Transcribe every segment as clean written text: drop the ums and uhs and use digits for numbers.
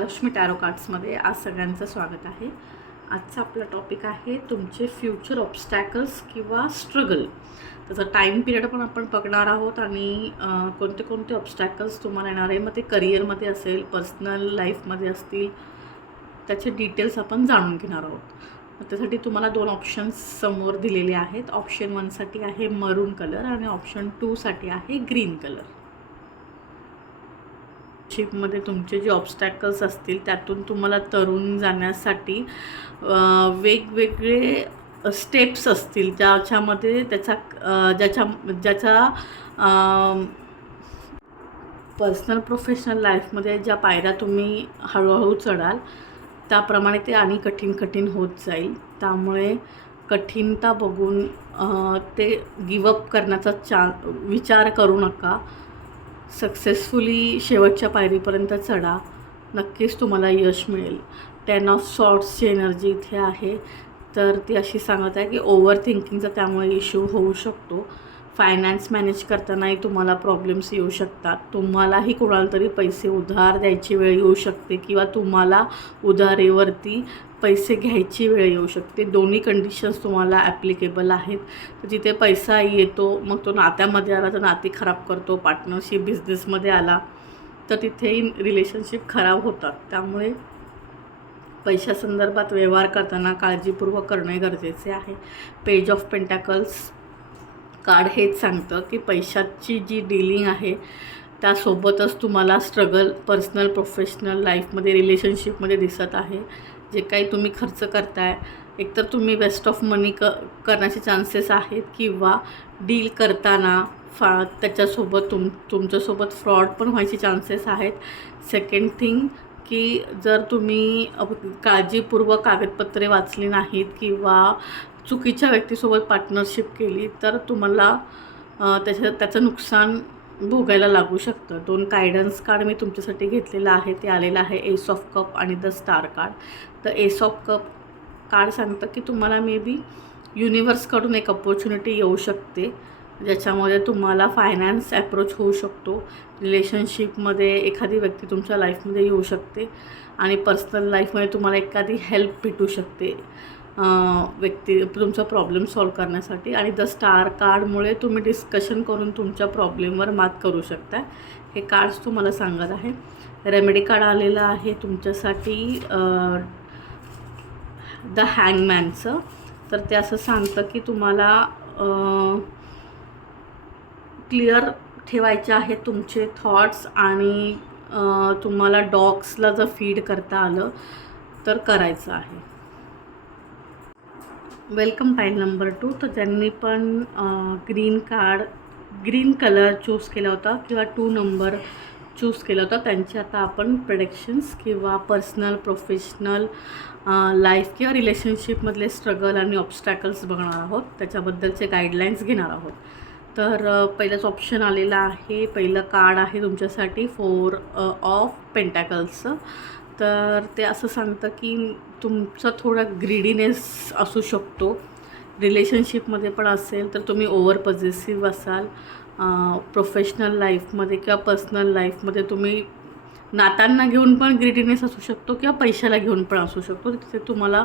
Mahalakshmi tarot कार्ड्समध्ये आज सगळ्यांचं स्वागत आहे. आजचा आपला टॉपिक आहे तुमचे फ्युचर ऑब्स्टॅकल्स किंवा स्ट्रगल. त्याचा टाईम पिरियड पण आपण बघणार आहोत आणि कोणते कोणते ऑब्स्टॅकल्स तुम्हाला येणार आहे, मग ते करिअरमध्ये असेल, पर्सनल लाईफमध्ये असतील, त्याचे डिटेल्स आपण जाणून घेणार आहोत. मग त्यासाठी तुम्हाला 2 ऑप्शन्स समोर दिलेले आहेत. ऑप्शन 1साठी आहे मरून कलर आणि ऑप्शन 2साठी आहे ग्रीन कलर. शिपमध्ये तुमचे जे ऑब्स्टॅकल्स असतील त्यातून तुम्हाला तरुण जाण्यासाठी वेगवेगळे स्टेप्स असतील, ज्याच्यामध्ये ज्याचा पर्सनल प्रोफेशनल लाईफमध्ये ज्या पायऱ्या तुम्ही हळूहळू चढाल त्याप्रमाणे ते आणि कठीण होत जाईल. त्यामुळे कठीणता बघून ते गिवअप करण्याचा विचार करू नका. सक्सेसफुली शेवटच्या पायरीपर्यंत चढा, नक्कीच तुम्हाला यश मिळेल. 10 ऑफ सॉर्ट्सची एनर्जी इथे आहे, तर ती अशी सांगत आहे की ओव्हर थिंकिंगचा त्यामुळे इश्यू होऊ शकतो. फायनान्स मॅनेज करतानाही तुम्हाला प्रॉब्लेम्स येऊ शकतात. तुम्हालाही कोणाला तरी पैसे उधार द्यायची वेळ येऊ शकते किंवा तुम्हाला उधारीवरती पैसे घ्यायची वेळ येऊ शकते. दोन्ही कंडिशन्स तुम्हाला ॲप्लिकेबल आहेत. तर जिथे पैसा येतो मग तो नात्यामध्ये आला तर नाती खराब करतो, पार्टनरशिप बिझनेसमध्ये आला तर तिथेही रिलेशनशिप खराब होतात. त्यामुळे पैशासंदर्भात व्यवहार करताना काळजीपूर्वक करणे गरजेचे आहे. पेज ऑफ पेंटॅकल्स कार्ड हेच सांगतं की पैशाची जी डीलिंग आहे त्यासोबतच तुम्हाला स्ट्रगल पर्सनल प्रोफेशनल लाईफमध्ये रिलेशनशिपमध्ये दिसत आहे. जे काही तुम्ही खर्च करताय, एकतर तुम्ही वेस्ट ऑफ मनी करण्याचे चान्सेस आहेत किंवा डील करताना त्याच्यासोबत तुमच्यासोबत फ्रॉड पण व्हायचे चान्सेस आहेत. सेकंड थिंग की जर तुम्ही काळजीपूर्वक कागदपत्रे वाचली नाहीत किंवा चुकीच्या व्यक्तीसोबत पार्टनरशिप केली तर तुम्हाला त्याचं नुकसान भोगायला लागू शकतं. 2 गायडन्स कार्ड मी तुमच्यासाठी घेतलेलं आहे. ते आलेलं आहे एस ऑफ कप आणि द स्टार कार्ड. तर एस ऑफ कप कार्ड सांगतं की तुम्हाला मे बी युनिवर्सकडून एक अपॉर्च्युनिटी येऊ शकते, ज्याच्यामध्ये तुम्हाला फायनान्स ॲप्रोच होऊ शकतो. रिलेशनशिपमध्ये एखादी व्यक्ती तुमच्या लाईफमध्ये येऊ शकते आणि पर्सनल लाईफमध्ये तुम्हाला एखादी हेल्प भेटू शकते व्यक्ती तुमचा प्रॉब्लेम सॉल्व करण्यासाठी. आणि द स्टार कार्डमुळे तुम्ही डिस्कशन करून तुमच्या प्रॉब्लेमवर मात करू शकता. हे कार्ड्स तुम्हाला सांगत आहे. रेमेडी कार्ड आलेलं आहे तुमच्यासाठी द हँगमॅनचं. तर ते असं सांगतं की तुम्हाला क्लिअर ठेवायचे आहेत तुमचे थॉट्स आणि तुम्हाला डॉग्सला जर फीड करता आलं तर करायचं आहे. वेलकम पाईल नंबर 2. तर ज्यांनी पण ग्रीन कलर चूज केला होता किंवा 2 नंबर चूज केला होता त्यांचे आता आपण प्रेडिक्शन्स किंवा पर्सनल प्रोफेशनल लाईफ किंवा रिलेशनशिपमधले स्ट्रगल आणि ऑब्स्टॅकल्स बघणार आहोत. त्याच्याबद्दलचे गाईडलाईन्स घेणार आहोत. तर पहिलंच ऑप्शन आलेलं आहे, पहिलं कार्ड आहे तुमच्यासाठी 4 ऑफ पेंटॅकल्सचं. तर ते असं सांगतं की तुमचा थोडा ग्रीडीनेस असू शकतो. रिलेशनशिपमध्ये पण असेल तर तुम्ही ओव्हर पॉझेसिव्ह असाल. प्रोफेशनल लाईफमध्ये किंवा पर्सनल लाईफमध्ये तुम्ही नात्यांना घेऊन पण ग्रीडीनेस असू शकतो किंवा पैशाला घेऊन पण असू शकतो. तिथे तुम्हाला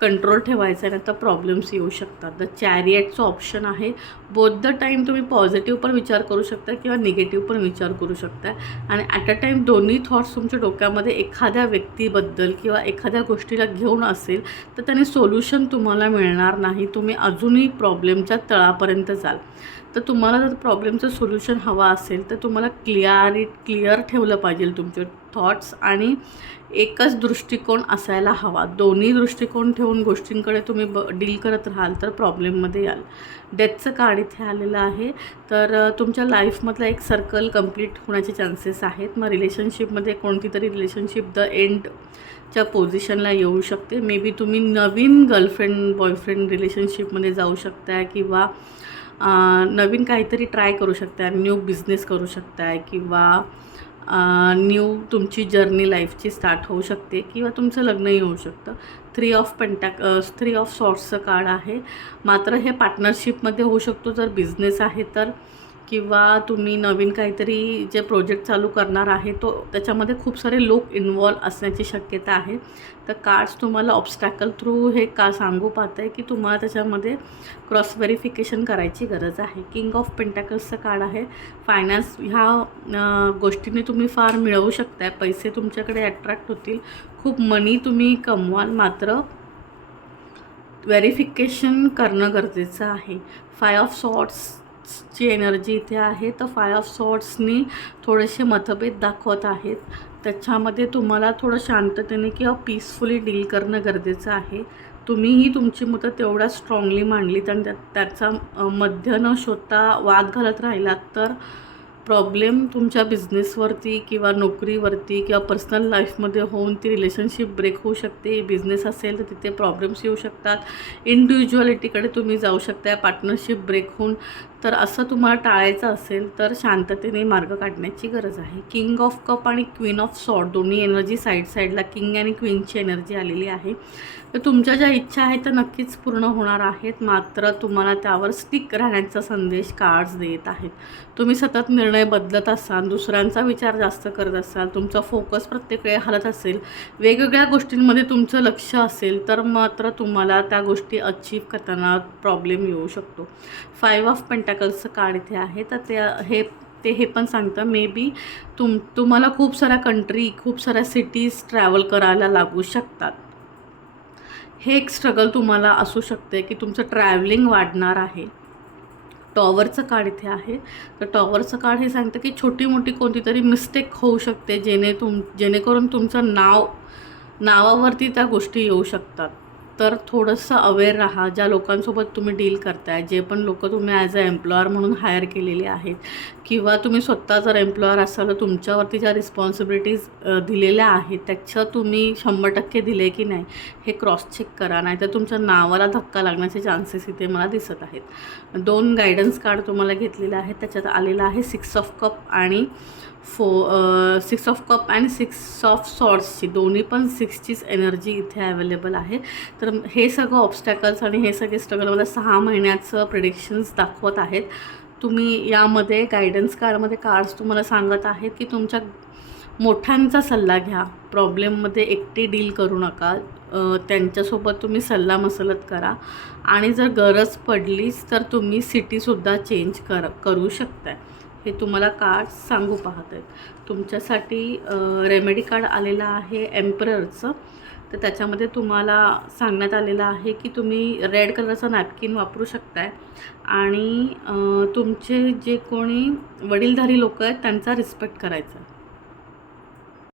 कंट्रोल ठेवायचा आहे, नाही तर प्रॉब्लेम्स येऊ शकतात. द चॅरियटचं ऑप्शन आहे. बोथ द टाईम तुम्ही पॉझिटिव्ह पण विचार करू शकता किंवा निगेटिव्ह पण विचार करू शकता आणि ॲट अ टाईम दोन्ही थॉट्स तुमच्या डोक्यामध्ये एखाद्या व्यक्तीबद्दल किंवा एखाद्या गोष्टीला घेऊन असेल तर त्याने सोल्युशन तुम्हाला मिळणार नाही. तुम्ही अजूनही प्रॉब्लेमच्या तळापर्यंत जाल. तर तुम्हाला जर प्रॉब्लेमचं सोल्युशन हवा असेल तर तुम्हाला क्लिअर ठेवलं पाहिजे तुमचे थॉट्स आणि एकच दृष्टिकोन असायला हवा. दोन्ही दृष्टिकोन ठेवून गोष्टींकडे तुम्ही डील करत राहाल तर प्रॉब्लेममध्ये याल. डेथचं कार्ड इथे आलेलं आहे. तर तुमच्या लाईफमधला एक सर्कल कंप्लीट होण्याचे चान्सेस आहेत. मग रिलेशनशिपमध्ये कोणती तरी रिलेशनशिप द एंडच्या पोझिशनला येऊ शकते. मे बी तुम्ही नवीन गर्लफ्रेंड बॉयफ्रेंड रिलेशनशिपमध्ये जाऊ शकताय किंवा नवीन काहीतरी ट्राय करू शकताय, न्यू बिझनेस करू शकताय किंवा न्यू तुमची जर्नी लाईफची स्टार्ट होऊ शकते किंवा तुमचं लग्नही होऊ शकतं. 3 ऑफ सॉर्ट्सचं कार्ड आहे. मात्र हे पार्टनरशिपमध्ये होऊ शकतो. जर बिझनेस आहे तर किंवा तुम्ही नवीन काहीतरी जे प्रोजेक्ट चालू करणार आहे तो त्याच्यामध्ये खूप सारे लोक इन्वॉल्व असण्याची शक्यता आहे. तर कार्ड्स तुम्हाला ऑब्स्टॅकल थ्रू हे का सांगू पाहत आहे की तुम्हाला त्याच्यामध्ये क्रॉस व्हेरिफिकेशन करायची गरज आहे. किंग ऑफ पेंटॅकल्सचं कार्ड आहे. फायनान्स ह्या गोष्टीने तुम्ही फार मिळवू शकताय. पैसे तुमच्याकडे अट्रॅक्ट होतील, खूप मनी तुम्ही कमवाल, मात्र व्हेरिफिकेशन करणं गरजेचं आहे. 5 ऑफ सॉर्ट्सची एनर्जी इथे आहे. तर 5 ऑफ सॉर्ट्सनी थोडेसे मतभेद दाखवत आहेत. त्याच्यामध्ये तुम्हाला थोडं शांततेने किंवा पीसफुली डील करणं गरजेचं आहे. तुम्हीही तुमची मतं तेवढ्या स्ट्रॉंगली मांडलीत आणि त्याचा मध्य न शोधता वाद घालत राहिलात तर प्रॉब्लेम तुमच्या बिझनेसवरती किंवा नोकरीवरती किंवा पर्सनल लाईफमध्ये होऊन ती रिलेशनशिप ब्रेक होऊ शकते. बिझनेस असेल तर तिथे प्रॉब्लेम्स येऊ शकतात. इंडिव्हिज्युअलिटीकडे तुम्ही जाऊ शकता. पार्टनरशिप ब्रेक होऊन, तर असं तुम्हाला टाळायचं असेल तर शांततेने मार्ग काढण्याची गरज आहे. किंग ऑफ कप आणि क्वीन ऑफ सॉर्ड दोन्ही एनर्जी साईडला किंग आणि क्वीनची एनर्जी आलेली आहे. तर तुमच्या ज्या इच्छा आहेत त्या नक्कीच पूर्ण होणार आहेत, मात्र तुम्हाला त्यावर स्टिक राहण्याचा संदेश कार्ड्स देत आहेत. तुम्ही सतत निर्णय बदलत असाल, दुसऱ्यांचा विचार जास्त करत असाल, तुमचा फोकस प्रत्येक वेळी हलत असेल, वेगवेगळ्या गोष्टींमध्ये तुमचं लक्ष असेल तर मात्र तुम्हाला त्या गोष्टी अचीव करताना प्रॉब्लेम येऊ शकतो. 5 ऑफ पेंटॅकल्सचं कार्ड इथे आहे. तर हे पण सांगतं मे बी तुम्हाला खूप साऱ्या कंट्री, खूप साऱ्या सिटीज ट्रॅव्हल करायला लागू शकतात. हे एक स्ट्रगल तुम्हाला असू शकते की तुमचं ट्रॅव्हलिंग वाढणार आहे. टॉवरचं कार्ड इथे आहे. तर टॉवरचं कार्ड हे सांगतं की छोटी मोठी कोणती तरी मिस्टेक होऊ शकते जेणेकरून तुमचं नावावरती त्या गोष्टी येऊ शकतात. तर थोडंसं अवेअर राहा. ज्या लोकांसोबत तुम्ही डील करताय, जे पण लोक तुम्ही ॲज अ एम्प्लॉयर म्हणून हायर केलेले आहेत किंवा तुम्ही स्वतः जर एम्प्लॉयर असाल तर तुमच्यावरती ज्या रिस्पॉन्सिबिलिटीज दिलेल्या आहेत त्याचं तुम्ही 100% दिले की नाही हे क्रॉस चेक करा, नाही तर तुमच्या नावाला धक्का लागण्याचे चान्सेस इथे मला दिसत आहेत. 2 गायडन्स कार्ड तुम्हाला घेतलेले आहेत. त्याच्यात आलेलं आहे 6 ऑफ कप आणि 6 ऑफ कप आणि 6 ऑफ सॉर्ड्सची, दोन्ही पण 6चीच एनर्जी इथे अवेलेबल आहे. तर हे सगळं ऑब्स्टॅकल्स आणि हे सगळे स्ट्रगल मला 6 महिन्याचं प्रिडिक्शन्स दाखवत आहेत. तुम्ही यामध्ये गायडन्स कार्डमध्ये कार्ड्स तुम्हाला सांगत आहेत की तुमच्या मोठ्यांचा सल्ला घ्या. प्रॉब्लेममध्ये एकटे डील करू नका. त्यांच्यासोबत तुम्ही सल्लामसलत करा आणि जर गरज पडलीच तर तुम्ही सिटीसुद्धा चेंज करू शकताय. हे तुम्हाला कार्ड सांगू पाहत आहेत. तुमच्यासाठी रेमेडी कार्ड आलेलं आहे एम्पररचं. तर त्याच्यामध्ये तुम्हाला सांगण्यात आलेलं आहे की तुम्ही रेड कलरचं नॅपकिन वापरू शकताय आणि तुमचे जे कोणी वडीलधारी लोक आहेत त्यांचा रिस्पेक्ट करायचा.